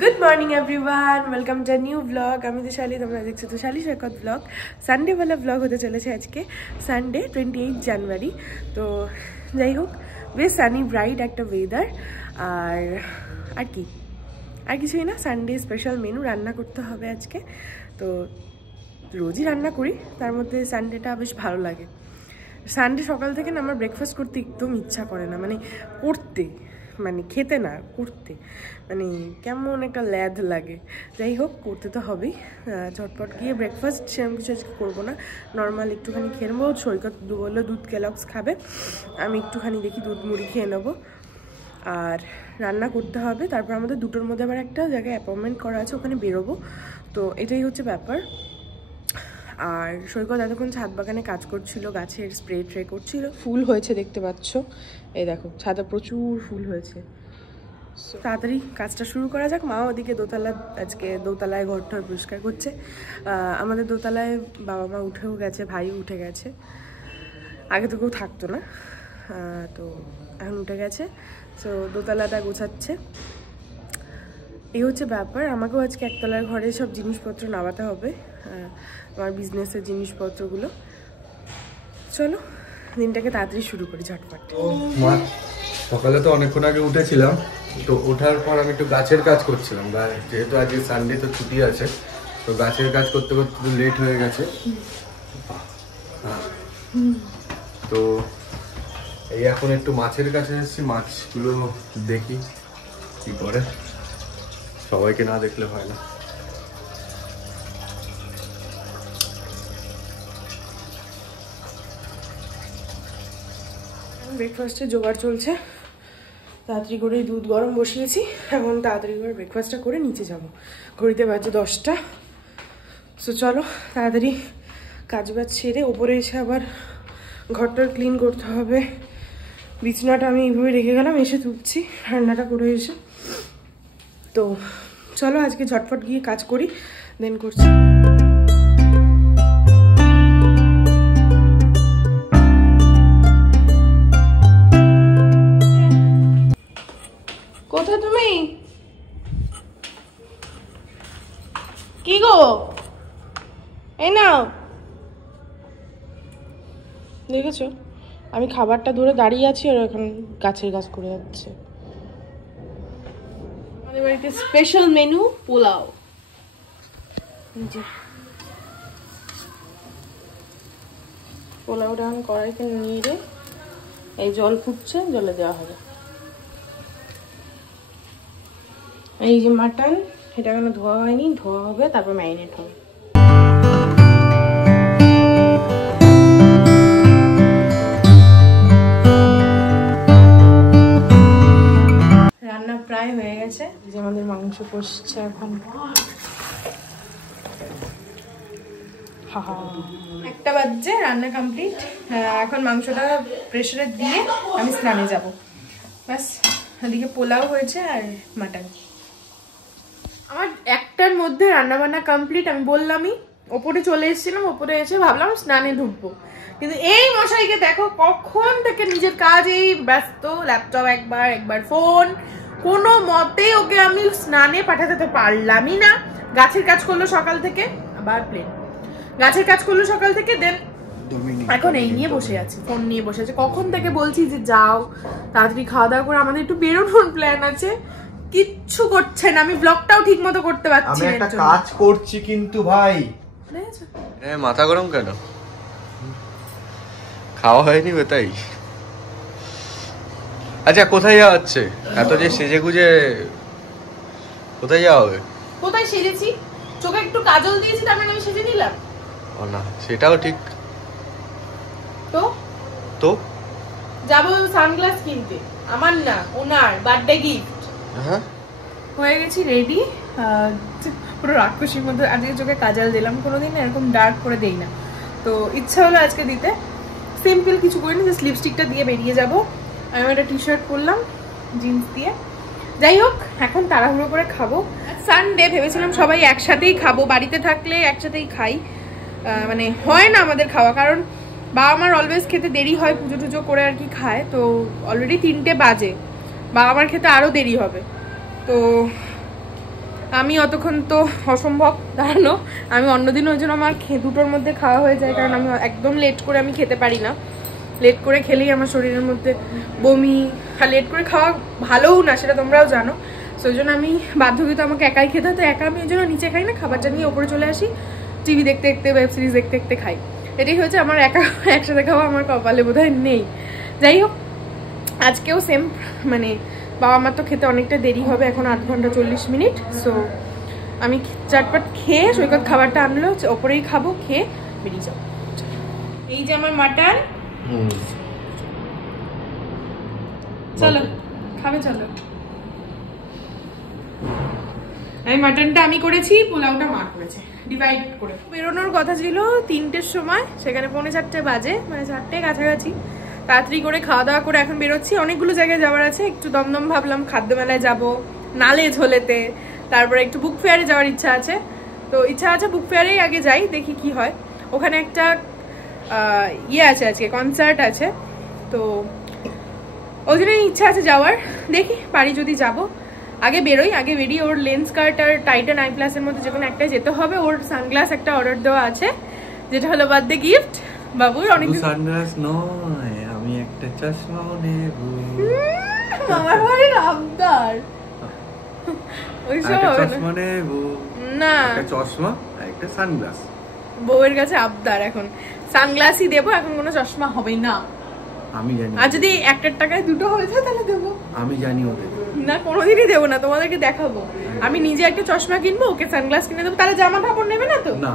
Good morning everyone welcome to new blog আমি তো শালি তোমরা দেখছো তো শালি সৈকত ব্লগ সানডে वाला ব্লগ হতে চলেছে আজকে সানডে 28 জানুয়ারি তো যাই হোক বেশ সানি ব্রাইট একটা ওয়েদার আর কিছুই না সানডে স্পেশাল মেনু রান্না করতে হবে আজকে তো রোজই রান্না করি তার মধ্যে সানডেটা বেশ ভালো লাগে সানডে সকাল থেকে না আমার ব্রেকফাস্ট করতে একদম ইচ্ছা করে না মানে করতে মানে খেতে না করতে মানে কেমন একটা ল্যাদ লাগে যাই হোক করতে তো হবেই ঝটপট গিয়ে ব্রেকফাস্ট সেরকম কিছু আজকে করবো না নর্মাল একটুখানি খেয়ে নেবো সৈকত বললো দুধ কেলগস খাবে আমি একটুখানি দেখি দুধ মুড়ি খেয়ে নেবো আর রান্না করতে হবে তারপর আমাদের দুটোর মধ্যে আবার একটা জায়গায় অ্যাপয়েন্টমেন্ট করা আছে ওখানে বেরোবো তো এটাই হচ্ছে ব্যাপার আর সৈকত এতক্ষণ ছাদ বাগানে কাজ করছিল গাছের স্প্রে ট্রে করছিল ফুল হয়েছে দেখতে পাচ্ছ এই দেখো ছাদে প্রচুর ফুল হয়েছে তাড়াতাড়ি কাজটা শুরু করা যাক মা ওদিকে আজকে দোতলায় ঘরটার পরিষ্কার করছে আমাদের দোতলায় বাবা মা উঠেও গেছে ভাই উঠে গেছে আগে তো কেউ থাকতো না তো এখন উঠে গেছে তো দোতলাটা গোছাচ্ছে এই হচ্ছে ব্যাপার আমাকেও আজকে একতলার ঘরে সব জিনিসপত্র নামাতে হবে আমার বিজনেসের জিনিসপত্রগুলো চলো দিনটাকে তাড়াতাড়ি শুরু করি ঝটপট সকালে তো অনেকক্ষণ আগে উঠেছিলাম তো ওঠার পর আমি একটু গাছের কাজ করছিলাম যেহেতু আজকে সানডে তো ছুটি আছে তো গাছের কাজ করতে করতে একটু লেট হয়ে গেছে তো এই এখন একটু মাছের কাছে এসেছি মাছগুলো দেখি কি করে সবাইকে না দেখলে হয় না ব্রেকফাস্টের জোগাড় চলছে তাড়াতাড়ি করে দুধ গরম বসিয়েছি এখন তাড়াতাড়ি করে ব্রেকফাস্টটা করে নিচে যাব ঘড়িতে বাজে 10টা সো চলো তাড়াতাড়ি কাজ বাজ ছেড়ে ওপরে এসে আবার ঘরটার ক্লিন করতে হবে বিছানাটা আমি এইভাবে রেখে গেলাম এসে তুলছি রান্নাটা করে এসে তো চলো আজকে ঝটপট গিয়ে কাজ করি দেন করছি কোথায় তুমি কি গো এই নাও দেখেছো আমি খাবারটা ধরে দাঁড়িয়ে আছি আর এখন গাছের গাছ করে যাচ্ছে আমাদের বাড়িতে স্পেশাল মেনু পোলাও পোলাওটা আমি কড়াইতে নিয়ে এই জল ফুটছে জলে দেওয়া হবে এই যে মাটন এটা এখনো ধোয়া হয়নি ধোয়া হবে তারপর ম্যারিনেট হবে রান্না প্রায় হয়ে গেছে যে আমাদের মাংস কষছে এখন একটা বাজছে রান্না কমপ্লিট এখন মাংসটা প্রেসারে দিয়ে আমি স্নানে যাব ব্যাস এদিকে পোলাও হয়েছে আর মাটন আমার একটার মধ্যে রান্নাবান্না কমপ্লিট আমি বললামই ওপরে চলে এসেছিলাম ওপরে এসে ভাবলাম স্নানে ঢুকবো কিন্তু এই মশাইকে দেখো কখন থেকে নিজের কাজেই ব্যস্ত ল্যাপটপ একবার ফোন কোনো মতে ওকে আমি স্নানে পাঠাতে তো পারলামই না গাছের কাজ করলো সকাল থেকে আবার প্লেন গাছের কাজ করলো সকাল থেকে দেন এখন এই নিয়ে বসে আছে ফোন নিয়ে বসে আছে কখন থেকে বলছি যে যাও তাড়াতাড়ি খাওয়া দাওয়া করে আমাদের একটু বেরোনোর প্ল্যান আছে কিচ্ছু করছে না আমি ব্লগটাও ঠিক মতো করতে পারছি না আমি একটা কাজ করছি কিন্তু ভাই মাথা গরম কেন খাওয়া হয়নি তাই আচ্ছা কোথায় যাওয়া হচ্ছে এত যে সেজে গুজে কোথায় যাওয়া হবে কোথায় সেজেছি চোখে একটু কাজল দিয়েছি তার মানে আমি সেজে নিলাম ও না সেটাও ঠিক তো তো যাবো সানগ্লাস কিনতে আমার না ওনার বার্থডে গিফট হ্যাঁ হয়ে গেছি রেডি পুরো রাক্ষসীর মধ্যে আজকে চোখে কাজল দিলাম কোনোদিন এরকম ডার্ক করে দেই না তো ইচ্ছা হলো আজকে দিতে সিম্পল কিছু করিনি জাস্ট লিপস্টিকটা দিয়ে বেরিয়ে যাব আমি একটা টি শার্ট পরলাম জিন্স দিয়ে যাই হোক এখন তাড়াহুড়ো করে খাবো সানডে ভেবেছিলাম সবাই একসাথেই খাবো বাড়িতে থাকলে একসাথেই খাই মানে হয় না আমাদের খাওয়া কারণ বাবা আমার অলওয়েজ খেতে দেরি হয় পুজো টুজো করে আর কি খায় তো অলরেডি 3টে বাজে বাবা আমার খেতে আরও দেরি হবে তো আমি অতক্ষণ তো অসম্ভব দাঁড়ানো। আমি অন্যদিন ওই জন্য আমার দুটোর মধ্যে খাওয়া হয়ে যায়, কারণ আমি একদম লেট করে আমি খেতে পারি না। লেট করে খেলেই আমার শরীরের মধ্যে বমি, আর লেট করে খাওয়া ভালোও না, সেটা তোমরাও জানো। সেই জন্য আমি বাধ্যকৃত আমাকে একাই খেতে হয়, তো একা আমি ওই জন্য নিচে খাই না, খাবারটা নিয়ে ওপরে চলে আসি, টিভি দেখতে দেখতে ওয়েব সিরিজ দেখতে দেখতে খাই। এটাই হচ্ছে আমার একা একসাথে খাওয়া আমার কপালে বোধহয় নেই। যাই হোক, আজকেও সেম, মানে বাবা মার তো খেতে অনেকটা দেরি হবে, এখন 8 ঘন্টা 40 মিনিট। সো আমি চাটপাট খেয়ে সৈকত খাবারটা আনলো, ওপরেই খাবো, খেয়ে বেরিয়ে যাবো। এই যে আমার মাটন, চলো খাবে, চলো। এই মাটনটা আমি করেছি, পোলাওটা মা করেছে, ডিভাইড করে। বেরোনোর কথা ছিল 3টের সময়, সেখানে 3:45 বাজে, মানে 4টে কাছাকাছি। তাড়াতাড়ি করে খাওয়া দাওয়া করে এখন বেরোচ্ছি। অনেকগুলো জায়গায় যাওয়ার আছে, একটু দমদম ভাবলাম, খাদ্য মেলায় যাবো, নালে ঝোলেতে, তারপরে একটু বুক ফেয়ারে যাওয়ার ইচ্ছা আছে। তো ইচ্ছা আছে বুক ফেয়ারেই আগে যাই, দেখি কি হয়। ওখানে একটা ইয়ে আছে, আজকে কনসার্ট আছে, তো ওই জন্যই ইচ্ছা আছে যাওয়ার। দেখি পারি যদি যাব। আগে বেরোই, আগে বেরিয়ে ওর লেন্স কার্ট আর টাইটান আই প্লাসের মধ্যে যে কোনো একটাই যেতে হবে। ওর সানগ্লাস একটা অর্ডার দেওয়া আছে, যেটা হলো বার্থডে গিফট বাবুর। অনেক সানগ্লাস নয়, আমি একটা চশমাও নেব। আমার বাড়ির আবদার ওইসব চশমা নেব না, একটা চশমা আর একটা সানগ্লাস। বউয়ের কাছে আবদার, এখন সানগ্লাসই দেবো, এখন কোনো চশমা হবে না। আমি জানি, আর যদি 1 টাকায় 2টো হয়ে যায় তাহলে দেবো। আমি জানি ওদের না, কোনোদিনই দেবো না, তোমাদেরকে দেখাবো। আমি নিজে একটা চশমা কিনবো, ওকে সানগ্লাস কিনে দেবো। তাহলে জামা কাপড় নেবে না তো? না,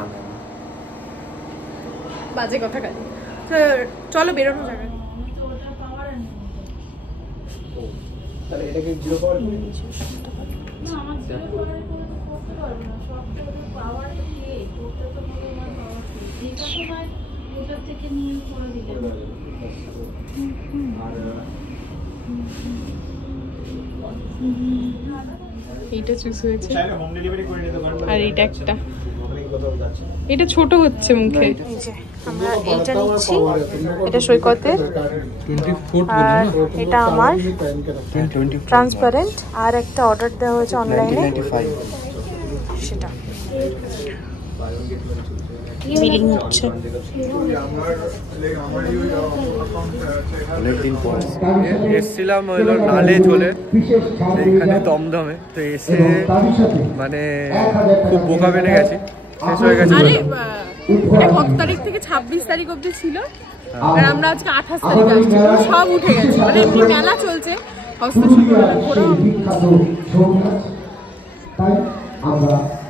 বাজে কথা কাজ। চলো বেরোনো জায়গা। তাহলে এটাকে 0 পাওয়ার না, আমার 0 পাওয়ারে করে তো করতে পারবো না। সফটওয়্যারের পাওয়ার দিয়ে করতে তো কোনো আমার পাওয়ার নেই। এটা তো ভাই ওটার থেকে নিয়ে করে দিলে এইটা চুজ হয়েছে, আর এইটা একটা, এটা ছোট হচ্ছে মুখে। আমরা এইটা নিচ্ছি, এটা সৈকতের, আর এটা আমার ট্রান্সপারেন্ট। আর একটা অর্ডার দেওয়া হয়েছে অনলাইনে, সেটা বিলিং হচ্ছে। অনেকদিন পর এসছিলাম হইলো নালে চলে এইখানে দমদমে, তো এসে মানে খুব বোকা বেনে গেছি, শেষ হয়ে গেছে। আরে এটা কত তারিখ থেকে 26 তারিখ অবধি ছিল, আর আমরা আজকে 28 তারিখ আসছি, সব উঠে গেছে। মানে এমনি মেলা চলছে,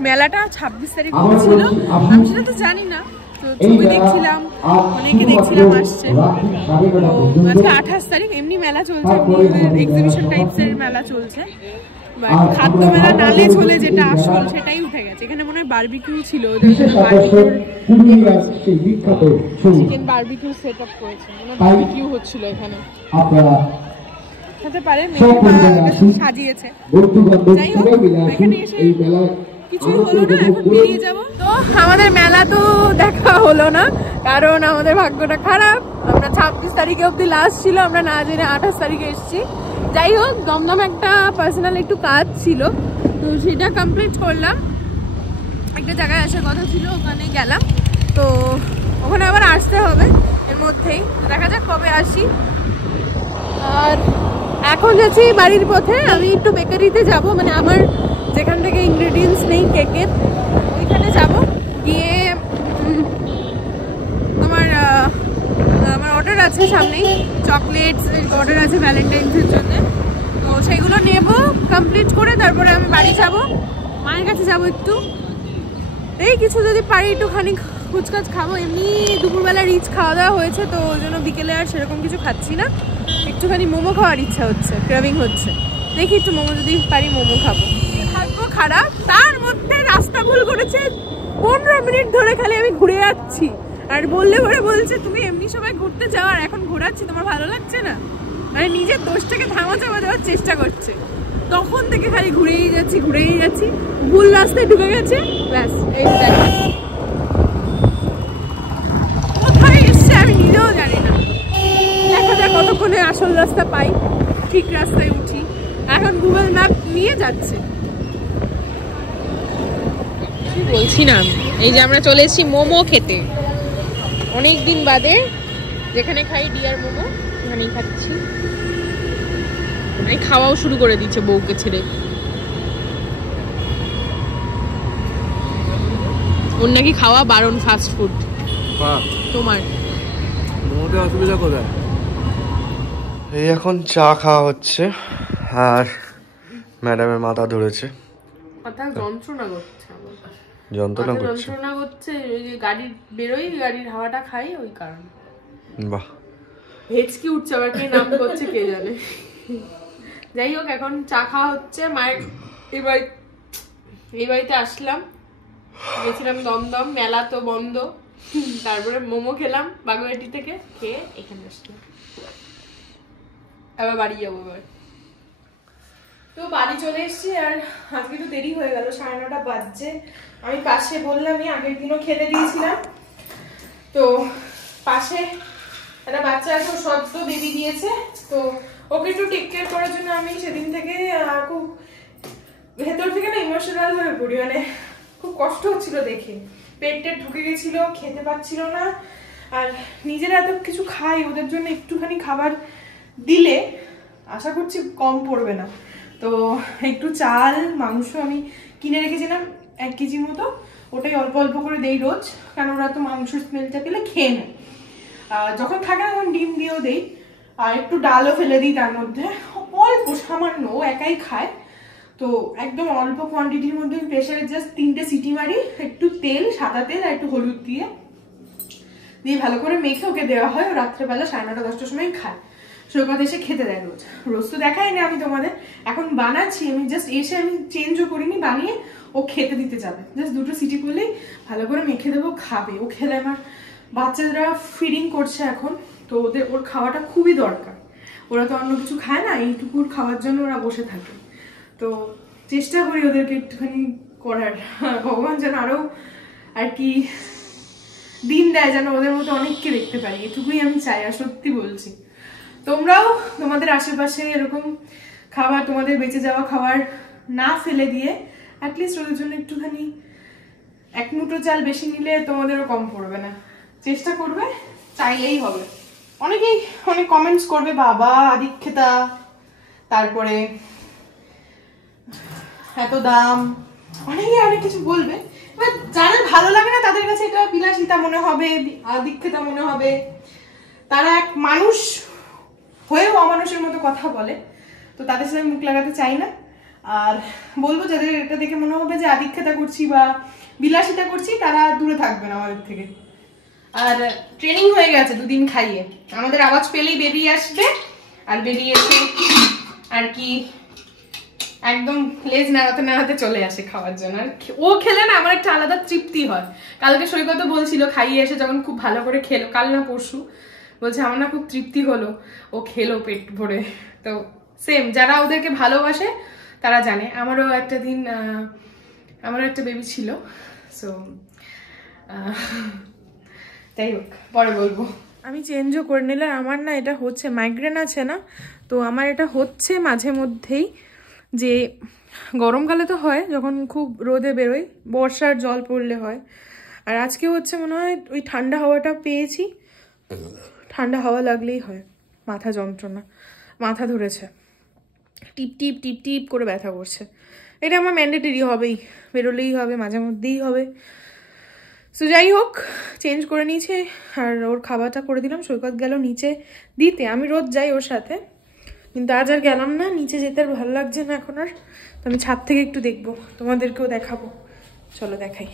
মেলাটা 26 তারিখ ছিল, আমি সেটা তো জানি না। তো ছবি দেখছিলাম, অনেকে দেখছিলাম আসছে। তো আজকে 28 তারিখ, এমনি মেলা চলছে, এক্সিবিশন টাইপসের মেলা চলছে। খাদ্য মেলা নালে ঝোলে যেটা আসল, সেটাই উঠে গেছে। এখানে মনে হয় বারবিকিউ ছিল, চিকেন বারবিকিউ সেট আপ করেছে, মানে বারবিকিউ হচ্ছিল এখানে, হতে পারে সাজিয়েছে। যাই হোক, এখানে এসে কিছুই হলো না, এখন বেরিয়ে যাবো। তো আমাদের মেলা তো দেখা হলো না, কারণ আমাদের ভাগ্যটা খারাপ। আমরা 26 তারিখে অব্দি লাস্ট ছিল, আমরা না জেনে 28 তারিখে এসেছি। যাই হোক, দমদম একটা পার্সোনাল একটু কাজ ছিল, তো সেটা কমপ্লিট করলাম। একটা জায়গায় আসার কথা ছিল, ওখানে গেলাম। তো ওখানে আবার আসতে হবে এর মধ্যেই, দেখা যাক কবে আসি। আর এখন যাচ্ছি বাড়ির পথে। আমি একটু বেকারিতে যাব, মানে আমার যেখান থেকে ইনগ্রেডিয়েন্টস নেই কেকের, ওইখানে যাব। গিয়ে তোমার আমার অর্ডার আছে সামনেই, চকলেটস অর্ডার আছে ভ্যালেন্টাইন্সের জন্য। তো সেগুলো নেব, কমপ্লিট করে তারপরে আমি বাড়ি যাব, মায়ের কাছে যাব একটু। এই কিছু যদি পারি একটুখানি ফুচকাচ খাবো। এমনি দুপুরবেলা রিচ খাওয়া দাওয়া হয়েছে, তো ওই জন্য বিকেলে আর সেরকম কিছু খাচ্ছি না। একটুখানি মোমো খাওয়ার ইচ্ছা হচ্ছে, ক্রেভিং হচ্ছে। দেখি একটু মোমো যদি পারি মোমো খাবো। ভাগ্য খারাপ, তার মধ্যে রাস্তা ভুল করেছে। 15 মিনিট ধরে খালি আমি ঘুরে যাচ্ছি, আর বললে পরে বলছে তুমি এমনি সময় ঘুরতে যাও আর এখন ঘোরাচ্ছি, তোমার ভালো লাগছে না? মানে নিজের দোষটাকে ধামাচাপা দেওয়ার চেষ্টা করছে। তখন থেকে খালি ঘুরেই যাচ্ছি, ভুল রাস্তায় ঢুকে গেছে, ব্যাস। এই দেখো কোথায় এসছে আমি নিজেও জানি না। দেখা যাক কতক্ষণে আসল রাস্তা পাই, ঠিক রাস্তায় উঠি। এখন গুগল ম্যাপ নিয়ে যাচ্ছে। বলছি না, এই যে আমরা চলে এসেছি মোমো খেতে অনেকদিন বাদে, যেখানে খাই ডিয়ার মোমো ওখানেই খাচ্ছি। আমি খাওয়াও শুরু করে দিচ্ছে বউকে ছেড়ে। ওর নাকি খাওয়া বারণ ফাস্ট ফুড। তোমার মোমোতে অসুবিধা কোথায়? এই এখন চা খাওয়া হচ্ছে আর ম্যাডামের মাথা ধরেছে, মাথা যন্ত্রণা করছে, যন্ত্রণা করছে। ওই যে গাড়ি বেরোই, গাড়ির হাওয়াটা খাই, ওই কারণে। বাহ, হেঁচকি উঠছে, আবার কে নাম করছে কে জানে। যাই হোক, এখন চা খাওয়া হচ্ছে। মায়ের এই বাড়িতে আসলাম, গেছিলাম দমদম, মেলা তো বন্ধ, তারপরে মোমো খেলাম বাগুয়াটি থেকে, খেয়ে এখানে আসলাম। আবার বাড়ি যাবো এবার। তো বাড়ি চলে এসেছি, আর আজকে একটু দেরি হয়ে গেল, 9:30 বাজছে। আমি পাশে বললামই, আগের দিনও খেতে দিয়েছিলাম, তো পাশে একটা বাচ্চা আছে, ও সদ্য বেবি দিয়েছে, তো ওকে একটু টেক কেয়ার করার জন্য আমি সেদিন থেকে খুব ভেতর থেকে না ইমোশনাল হয়ে পড়ি। মানে খুব কষ্ট হচ্ছিল দেখে, পেটে ঢুকে গেছিল, খেতে পাচ্ছিল না। আর নিজেরা এত কিছু খাই, ওদের জন্য একটুখানি খাবার দিলে আশা করছি কম পড়বে না। তো একটু চাল মাংস আমি কিনে রেখেছিলাম 1 কেজি মতো, ওটাই অল্প অল্প করে দেই রোজ, কারণ ওরা তো মাংসের স্মেলটা পেলে খেয়ে নেয়। যখন থাকে না তখন ডিম দিয়েও দেই, আর একটু ডালও ফেলে দিই তার মধ্যে, অল্প সামান্য, ও একাই খায়। তো একদম অল্প কোয়ান্টিটির মধ্যে প্রেসারে জাস্ট 3টে সিটি মারি, একটু তেল, সাদা তেল আর একটু হলুদ দিয়ে ভালো করে মেখে ওকে দেওয়া হয়। ও রাত্রেবেলা 9:30-10টার সময় খায়। সৈকত এসে খেতে দেয় রোজ। রোজ তো দেখাই না আমি তোমাদের, এখন বানাচ্ছি আমি, জাস্ট এসে আমি চেঞ্জও করিনি, বানিয়ে ও খেতে দিতে যাবে। জাস্ট 2টো সিটি করলেই ভালো করে মেখে দেবো, খাবে। ও খেলে আমার বাচ্চারা ফিডিং করছে এখন, তো ওর খাওয়াটা খুবই দরকার। ওরা তো অন্য কিছু খায় না, এইটুকুর খাওয়ার জন্য ওরা বসে থাকে। তো চেষ্টা করি ওদেরকে একটুখানি করার, ভগবান যেন আরো আর কি দিন দেয়, যেন ওদের মতো অনেককে দেখতে পারি, এটুকুই আমি চাই। আর সত্যি বলছি, তোমরাও তোমাদের আশেপাশে এরকম খাবার, তোমাদের বেঁচে যাওয়া খাবার না ফেলে দিয়ে অ্যাটলিস্ট ওদের জন্য একটুখানি 1 মুঠো চাল বেশি নিলে তোমাদেরও কম পড়বে না। চেষ্টা করবে, চাইলেই হবে। অনেকেই অনেক কমেন্টস করবে, বাবা আদিক্ষেতা, তারপরে এত দাম, অনেকে অনেক কিছু বলবে। এবার যাদের ভালো লাগে না তাদের কাছে এটা বিলাসিতা মনে হবে, আদিক্ষেতা মনে হবে। তারা এক মানুষ হয়েও অমানুষের মতো কথা বলে, তো তাদের সাথে মুখ লাগাতে চাই না। আর বলবো যাদের এটা দেখে মনে হবে যে আদিক্ষেতা করছি বা বিলাসিতা করছি, তারা দূরে থাকবেন আমাদের থেকে। আর ট্রেনিং হয়ে গেছে 2 দিন খাইয়ে, আমাদের আওয়াজ পেলেই বেরিয়ে আসবে, আর বেরিয়ে এসে আর কি একদম লেজ নাড়াতে নাড়াতে চলে আসে খাওয়ার জন্য। আর ও খেলে না আমার একটা আলাদা তৃপ্তি হয়। কালকে সৈকত বলছিল, খাইয়ে এসে যখন খুব ভালো করে খেলো, কাল না পরশু, বলছে আমার না খুব তৃপ্তি হলো, ও খেলো পেট ভরে। তো সেম, যারা ওদেরকে ভালোবাসে তারা জানে। আমারও একটা দিন আমারও একটা বেবি ছিল, সো যাই হোক পরে বলবো। আমি চেঞ্জও করে নিলে, আমার না এটা হচ্ছে মাইগ্রেন আছে না, তো আমার এটা হচ্ছে মাঝে মধ্যেই, যে গরমকালে তো হয় যখন খুব রোদে বেরোই, বর্ষার জল পড়লে হয়, আর আজকে হচ্ছে মনে হয় ওই ঠান্ডা হাওয়াটা পেয়েছি, ঠান্ডা হাওয়া লাগলেই হয় মাথা যন্ত্রণা, মাথা ধরেছে, টিপ টিপ টিপ টিপ করে ব্যথা করছে। এটা আমার ম্যান্ডেটরি হবেই, বেরোলেই হবে, মাঝে মধ্যেই হবে। সো যাই হোক, চেঞ্জ করে নিয়েছে, আর ওর খাবারটা করে দিলাম। সৈকত গেল নিচে দিতে, আমি রোজ যাই ওর সাথে, কিন্তু আজ আর গেলাম না, নিচে যেতে আর ভালো লাগছে না এখন আর। তো আমি ছাদ থেকে একটু দেখবো, তোমাদেরকেও দেখাবো, চলো দেখাই।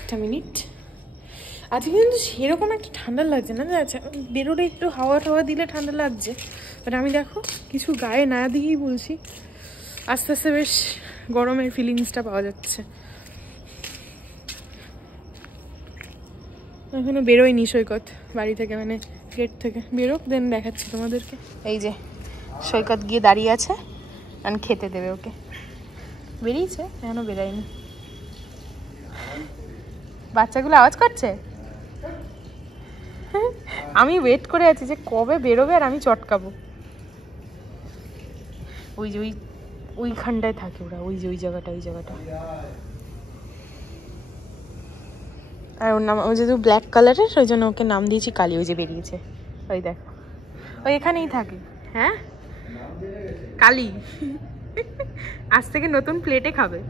একটা মিনিট, আজকে কিন্তু সেরকম একটা ঠান্ডা লাগছে না, আচ্ছা বেরোলে একটু হাওয়া টাওয়া দিলে ঠান্ডা লাগছে, বাট আমি দেখো কিছু গায়ে না দিয়েই বলছি, আস্তে আস্তে বেশ গরমের ফিলিংসটা পাওয়া যাচ্ছে। এখনো বেরোয়নি সৈকত বাড়ি থেকে, মানে গেট থেকে বেরোক, দেন দেখাচ্ছি তোমাদেরকে। এই যে সৈকত গিয়ে দাঁড়িয়ে আছে, আর খেতে দেবে ওকে। বেরিয়েছে, এখনো বেরোয়নি। বাচ্চাগুলো আওয়াজ করছে, আমি ওয়েট করে আছি যে কবে বেরোবে আর আমি চটকাবো। ওই যে ওইখানটায় থাকে ওরা, ওই যে ওই জায়গাটা। আর ওর নাম, ওই যেহেতু ব্ল্যাক কালারের ওই জন্য ওকে নাম দিয়েছি কালী। ওই যে বেরিয়েছে, ওই দেখো, ওই এখানেই থাকে। হ্যাঁ, কালী। আজ থেকে নতুন প্লেটে খাবে।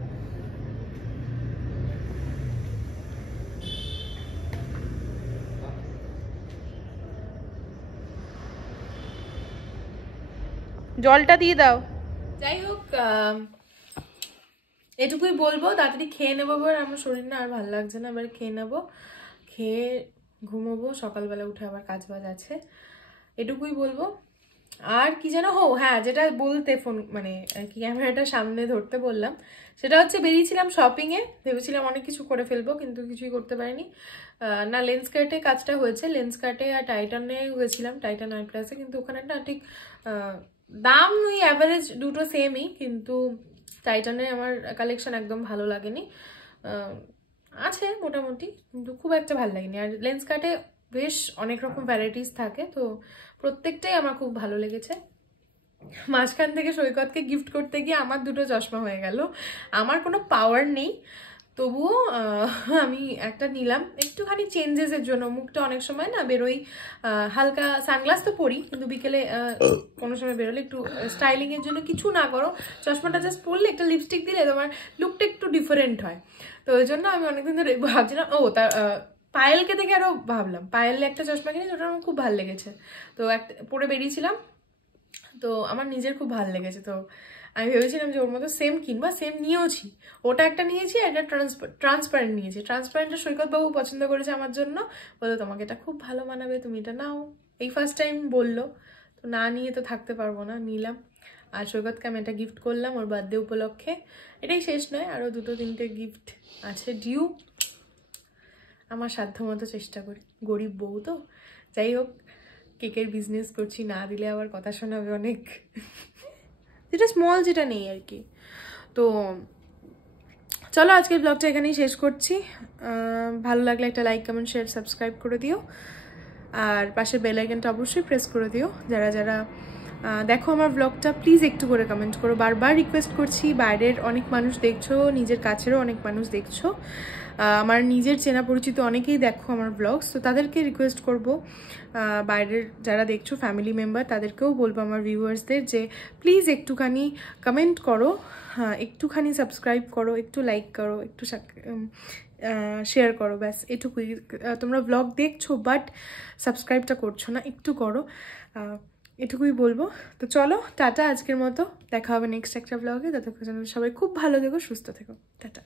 জলটা দিয়ে দাও। যাই হোক, এটুকুই বলবো, তাড়াতাড়ি খেয়ে নেবো। এবার আমার শরীর না আর ভালো লাগছে না, এবার খেয়ে নেবো, খেয়ে ঘুমোবো, সকালবেলা উঠে আবার কাজ বাজ আছে। এটুকুই বলবো। আর কি যেন, হ্যাঁ, যেটা বলতে ফোন মানে কি ক্যামেরাটা সামনে ধরতে বললাম, সেটা হচ্ছে বেরিয়েছিলাম শপিংয়ে, ভেবেছিলাম অনেক কিছু করে ফেলবো, কিন্তু কিছুই করতে পারিনি। না, লেন্স কার্টে কাজটা হয়েছে, লেন্স কার্টে আর টাইটানে গেছিলাম, টাইটান আই প্লাসে, কিন্তু ওখানে না ঠিক দাম ওই অ্যাভারেজ দুটো সেমই, কিন্তু টাইটানে আমার কালেকশন একদম ভালো লাগেনি। আছে মোটামুটি, কিন্তু খুব একটা ভালো লাগেনি। আর লেন্স কার্টে বেশ অনেক রকম ভ্যারাইটিস থাকে, তো প্রত্যেকটাই আমার খুব ভালো লেগেছে। মাঝখান থেকে সৈকতকে গিফট করতে গিয়ে আমার দুটো চশমা হয়ে গেল। আমার কোনো পাওয়ার নেই, তবুও আমি একটা নিলাম একটুখানি চেঞ্জেসের জন্য। মুখটা অনেক সময় না বেরোই, হালকা সানগ্লাস তো পরি, কিন্তু বিকেলে কোনো সময় বেরোলে একটু স্টাইলিং এর জন্য কিছু না করো, চশমাটা জাস্ট পরলে, একটা লিপস্টিক দিলে তোমার লুকটা একটু ডিফারেন্ট হয়। তো ওই জন্য আমি অনেকদিন ধরে ভাবছিলাম, তার পায়েলকে দেখে আরো ভাবলাম পায়েলে একটা চশমা কিনেছি, ওটা আমার খুব ভালো লেগেছে, তো একটা পরে বেরিয়েছিলাম, তো আমার নিজের খুব ভালো লেগেছে। তো আমি ভেবেছিলাম যে ওর মতো সেম কিনবা, সেম নিয়েওছি। ওটা একটা নিয়েছি, আর একটা ট্রান্সপারেন্ট নিয়েছি। ট্রান্সপারেন্টটা সৈকতবাবু পছন্দ করেছে আমার জন্য, বললো তোমাকে এটা খুব ভালো মানাবে, তুমি এটা নাও। এই ফার্স্ট টাইম বললো, তো না নিয়ে তো থাকতে পারবো না, নিলাম। আর সৈকতকে আমি এটা গিফট করলাম ওর বার্থডে উপলক্ষে। এটাই শেষ নয়, আরও 2-3টে গিফট আছে ডিউ। আমার সাধ্য মতো চেষ্টা করি, গরিব বউ তো। যাই হোক, কেকের বিজনেস করছি, না দিলে আবার কথা শোনাবে অনেক, যেটা স্মল, যেটা নেই আর কি। তো চলো, আজকের ব্লগটা এখানেই শেষ করছি। ভালো লাগলে একটা লাইক, কমেন্ট, শেয়ার, সাবস্ক্রাইব করে দিও, আর পাশের বেল আইকনটা অবশ্যই প্রেস করে দিও। যারা যারা দেখো আমার ব্লগটা, প্লিজ একটু করে কমেন্ট করো, বারবার রিকোয়েস্ট করছি। বাইরের অনেক মানুষ দেখছো, নিজের কাছেরও অনেক মানুষ দেখছো, আমার নিজের চেনা পরিচিত অনেকেই দেখো আমার ব্লগস, তো তাদেরকে রিকোয়েস্ট করব, বাইরের যারা দেখছো ফ্যামিলি মেম্বার, তাদেরকেও বলবো, আমার ভিউয়ার্সদের, যে প্লিজ একটুখানি কমেন্ট করো, একটুখানি সাবস্ক্রাইব করো, একটু লাইক করো, একটু শেয়ার করো, ব্যাস এটুকুই। তোমরা ব্লগ দেখছো বাট সাবস্ক্রাইবটা করছো না, একটু করো, এটুকুই বলবো। তো চলো, টাটা আজকের মতো, দেখা হবে নেক্সট একটা ব্লগে। ততক্ষণ সবাই খুব ভালো থেকো, সুস্থ থেকো, টাটা।